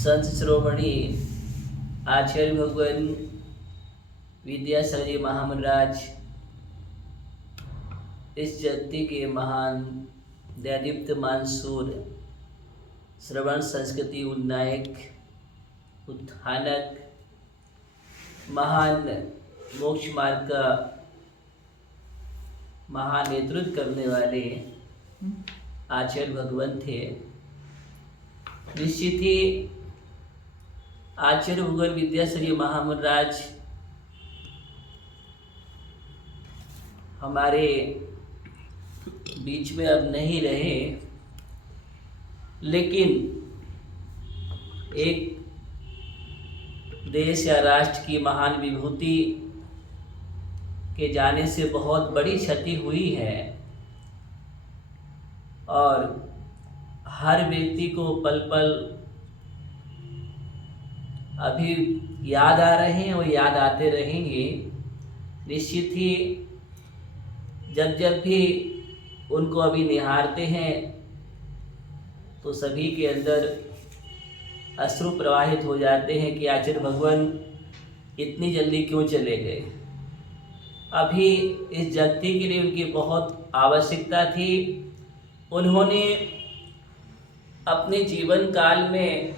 संत शिरोमणि आचार्य भगवान विद्यासागर जी महामंडराज इस जगती के महान दयादीप्तमान सूर्य श्रवण संस्कृति उन्नायक उत्थानक महान मोक्ष मार्ग का महान नेतृत्व करने वाले आचार्य भगवान थे। निश्चित ही आचार्य भगवान विद्यासागर जी महामंडराज हमारे बीच में अब नहीं रहे, लेकिन एक देश या राष्ट्र की महान विभूति के जाने से बहुत बड़ी क्षति हुई है और हर व्यक्ति को पल पल अभी याद आ रहे हैं और याद आते रहेंगे। निश्चित ही जब जब भी उनको अभी निहारते हैं तो सभी के अंदर अश्रु प्रवाहित हो जाते हैं कि आचार्य भगवान इतनी जल्दी क्यों चले गए। अभी इस जगती के लिए उनकी बहुत आवश्यकता थी। उन्होंने अपने जीवन काल में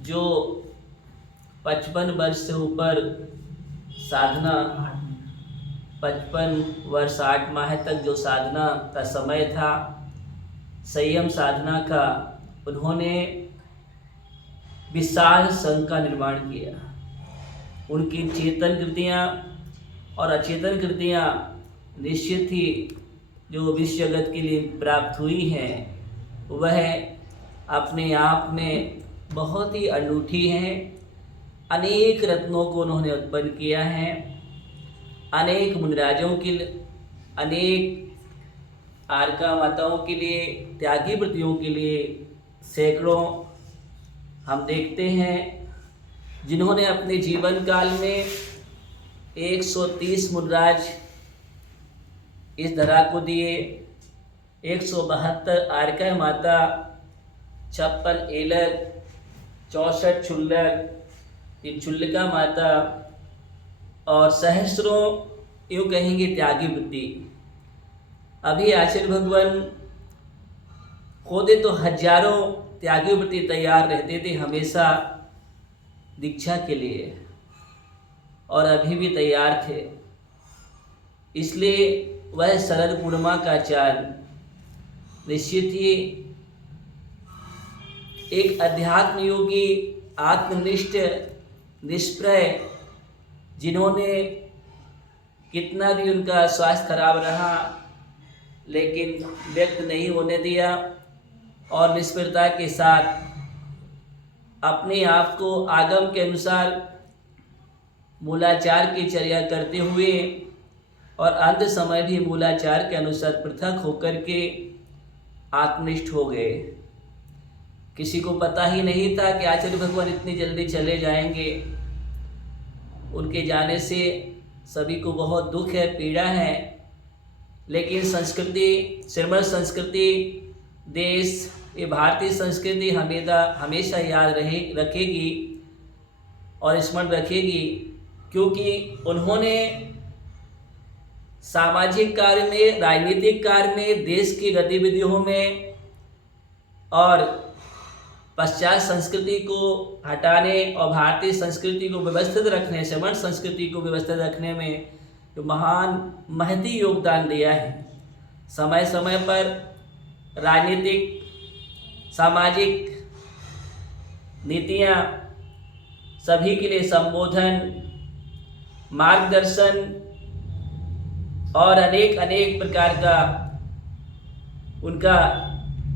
जो 55 वर्ष से ऊपर साधना 55 वर्ष 8 माह तक जो साधना का समय था, संयम साधना का, उन्होंने विशाल संघ का निर्माण किया। उनकी चेतन कृतियाँ और अचेतन कृतियाँ निश्चित ही जो विश्व जगत के लिए प्राप्त हुई हैं वह अपने आप में बहुत ही अनूठी हैं। अनेक रत्नों को उन्होंने उत्पन्न किया है। अनेक मुनिराजों के लिए, अनेक आर्का माताओं के लिए, त्यागी व्रतियों के लिए सैकड़ों हम देखते हैं जिन्होंने अपने जीवन काल में 130 मुनिराज इस धरा को दिए, 172 आर्का माता, 56 एलक, 64 क्षुल्लक, 3 क्षुल्लिका माता और सहस्रों यूँ कहेंगे त्यागी वृत्ति। अभी आचार्य भगवान खुद तो हजारों त्यागी वृत्ति तैयार रहते थे हमेशा दीक्षा के लिए और अभी भी तैयार थे। इसलिए वह सरल पूर्णिमा का चांद निश्चित ही एक अध्यात्म योगी आत्मनिष्ठ निष्प्रय, जिन्होंने कितना भी उनका स्वास्थ्य खराब रहा लेकिन व्यक्त नहीं होने दिया और निष्प्रता के साथ अपने आप को आगम के अनुसार मूलाचार की चर्या करते हुए और अंत समय भी मूलाचार के अनुसार पृथक होकर के आत्मनिष्ठ हो गए। किसी को पता ही नहीं था कि आचार्य भगवान इतनी जल्दी चले जाएंगे। उनके जाने से सभी को बहुत दुख है, पीड़ा है, लेकिन संस्कृति, श्रमण संस्कृति, देश, ये भारतीय संस्कृति हमेशा याद रखेगी और स्मरण रखेगी, क्योंकि उन्होंने सामाजिक कार्य में, राजनीतिक कार्य में, देश की गतिविधियों में और पश्चात संस्कृति को हटाने और भारतीय संस्कृति को व्यवस्थित रखने, श्रमण संस्कृति को व्यवस्थित रखने में जो महान महती योगदान दिया है। समय समय पर राजनीतिक, सामाजिक नीतियाँ, सभी के लिए संबोधन, मार्गदर्शन और अनेक अनेक प्रकार का उनका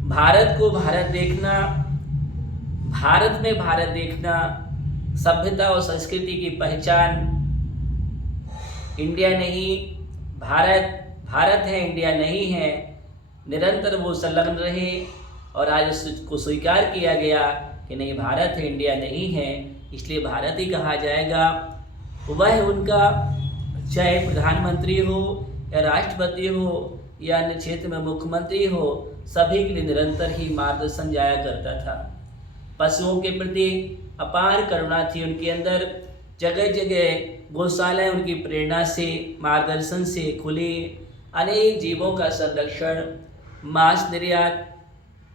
भारत को भारत देखना, भारत में भारत देखना, सभ्यता और संस्कृति की पहचान, इंडिया नहीं भारत, भारत है इंडिया नहीं है, निरंतर वो संलग्न रहे और आज उसको स्वीकार किया गया कि नहीं भारत है इंडिया नहीं है, इसलिए भारत ही कहा जाएगा। वह उनका चाहे प्रधानमंत्री हो या राष्ट्रपति हो या अन्य क्षेत्र में मुख्यमंत्री हो, सभी के लिए निरंतर ही मार्गदर्शन जाया करता था। पशुओं के प्रति अपार करुणा थी उनके अंदर। जगह जगह गौशालाएं उनकी प्रेरणा से, मार्गदर्शन से खुली। अनेक जीवों का संरक्षण, मांस निर्यात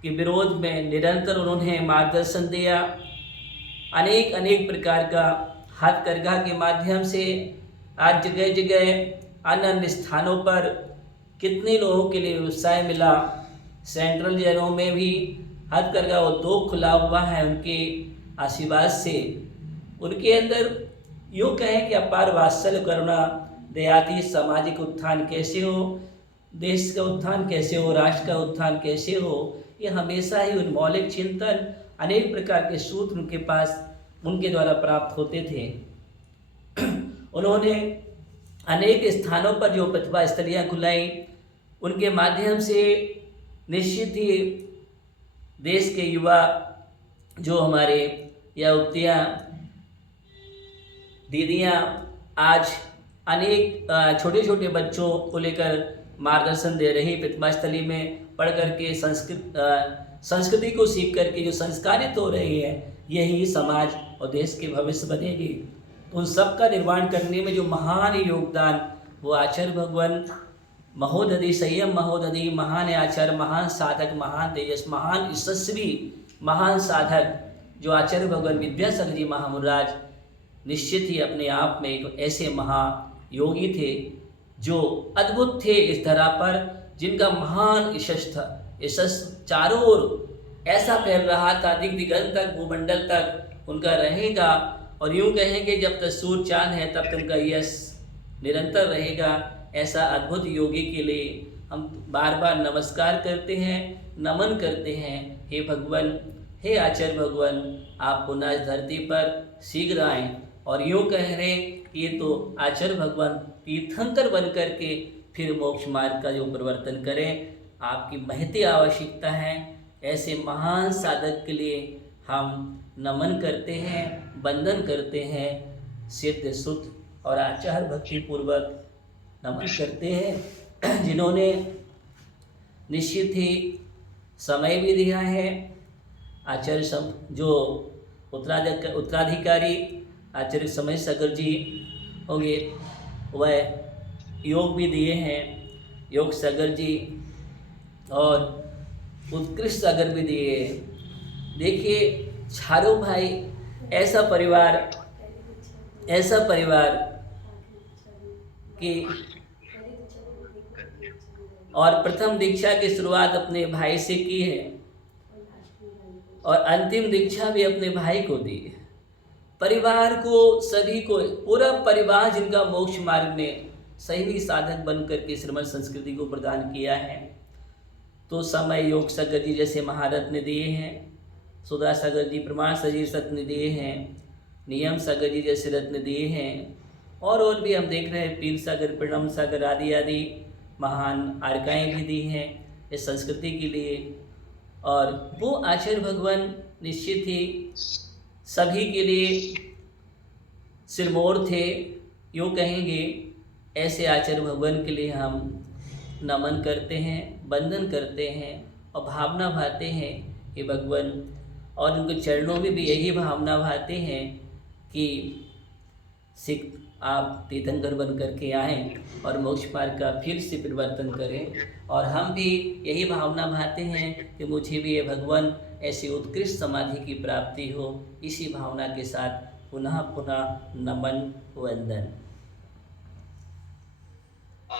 के विरोध में निरंतर उन्होंने मार्गदर्शन दिया। अनेक अनेक प्रकार का हथकरघा के माध्यम से आज जगह जगह अन्य अन्य स्थानों पर कितने लोगों के लिए व्यवसाय मिला। सेंट्रल जेलों में भी हथकरघा उद्योग खुला हुआ है उनके आशीर्वाद से। उनके अंदर यूँ कहें कि अपार वात्सल्य, करुणा, दयाती, सामाजिक उत्थान कैसे हो, देश का उत्थान कैसे हो, राष्ट्र का उत्थान कैसे हो, ये हमेशा ही उन मौलिक चिंतन, अनेक प्रकार के सूत्र उनके पास उनके द्वारा प्राप्त होते थे। उन्होंने अनेक स्थानों पर जो प्रतिभा स्थलियाँ खुलाई, उनके माध्यम से निश्चित ही देश के युवा जो हमारे युवतियाँ, दीदियाँ आज अनेक छोटे छोटे बच्चों को लेकर मार्गदर्शन दे रही, प्रतिभा स्थली में पढ़ करके संस्कृति को सीख करके जो संस्कारित हो रही है, यही समाज और देश के भविष्य बनेगी। उन सब का निर्माण करने में जो महान योगदान वो आचार्य भगवान महोदधि, संयम महोदधि, महान आचार्य, महान साधक, महान तेजस, महान यशस्वी, महान साधक जो आचार्य भगवान विद्यासागर जी महाराज निश्चित ही अपने आप में एक ऐसे महायोगी थे जो अद्भुत थे इस धरा पर, जिनका महान यशस था। यशस चारों ओर ऐसा फैल रहा था, दिग दिगंत तक, भूमंडल तक उनका रहेगा। और यूँ कहेंगे जब तक सूर्य चांद है तब तक उनका यश निरंतर रहेगा। ऐसा अद्भुत योगी के लिए हम बार बार नमस्कार करते हैं, नमन करते हैं। हे भगवान, हे आचार्य भगवान, आप पुनः इस धरती पर शीघ्र आएँ। और यूँ कह रहे ये तो आचार्य भगवान तीर्थंकर बन करके फिर मोक्ष मार्ग का जो प्रवर्तन करें, आपकी महती आवश्यकता है। ऐसे महान साधक के लिए हम नमन करते हैं, वंदन करते हैं, सिद्ध सुत और आचार भक्ति पूर्वक नमन करते हैं, जिन्होंने निश्चित ही समय भी दिया है। आचार्य जो उत्तराधिकारी आचार्य समय सागर जी होंगे, वह योग भी दिए हैं, योग सागर जी, और उत्कृष्ट सागर भी दिए हैं। देखिए चारों भाई ऐसा परिवार कि और प्रथम दीक्षा की शुरुआत अपने भाई से की है और अंतिम दीक्षा भी अपने भाई को दी है। परिवार को, सभी को, पूरा परिवार जिनका मोक्ष मार्ग में सही साधक बन करके श्रीमद् संस्कृति को प्रदान किया है। तो समय योग सागर जी जैसे महारत्न दिए हैं, सुधा सागर जी प्रमाण सजीव रत्न दिए हैं, नियम सागर जी जैसे रत्न दिए हैं, और भी हम देख रहे हैं, पीर सागर, प्रणम सागर आदि आदि महान आर्काएँ भी दी हैं इस संस्कृति के लिए। और वो आचार्य भगवान निश्चित ही सभी के लिए सिरमौर थे, यूँ कहेंगे। ऐसे आचार्य भगवान के लिए हम नमन करते हैं, वंदन करते हैं और भावना भाते हैं कि भगवान, और उनके चरणों में भी यही भावना भाते हैं कि सिख आप तीर्थंकर बन करके आएँ और मोक्ष मार्ग का फिर से परिवर्तन करें। और हम भी यही भावना भाते हैं कि मुझे भी ये भगवान ऐसी उत्कृष्ट समाधि की प्राप्ति हो। इसी भावना के साथ पुनः पुनः नमन, वंदन।